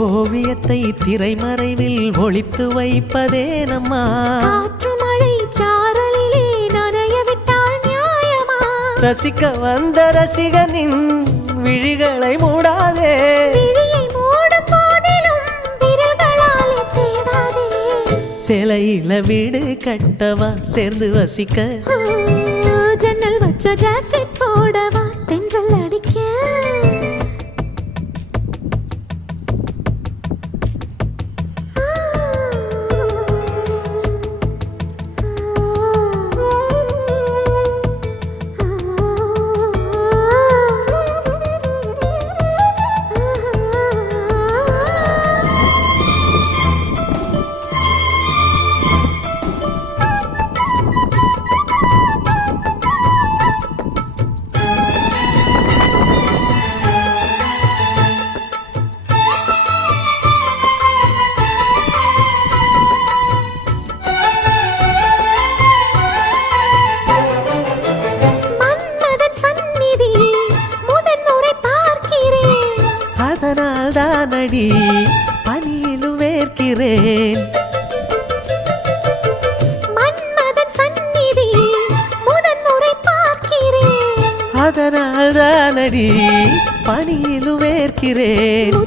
ஓவியத்தை திரைமறைவில் ஒளித்து வைப்பதே நம்மா காற்று மழை சாரலிலே நனைய விட்டால் நியாயமா ரசிக்க வந்த ரசிகனின் விழிகளை மூடாதே விழியை மூடும் போதிலும் விரல்களாலே தேடாதே சிலையில வீடு கட்டவா சேர்ந்து வசிக்க ஜன்னல் வச்ச ஜாக்கெட் போடவா தென்றல் அடிக்க அதனால்தானடி பனியிலும் வேர்க்கிறேன் மன்மதன் சந்நிதி முதன் முறை பார்க்கிறேன் அதனால்தானடி பனியிலும் வேர்க்கிறேன்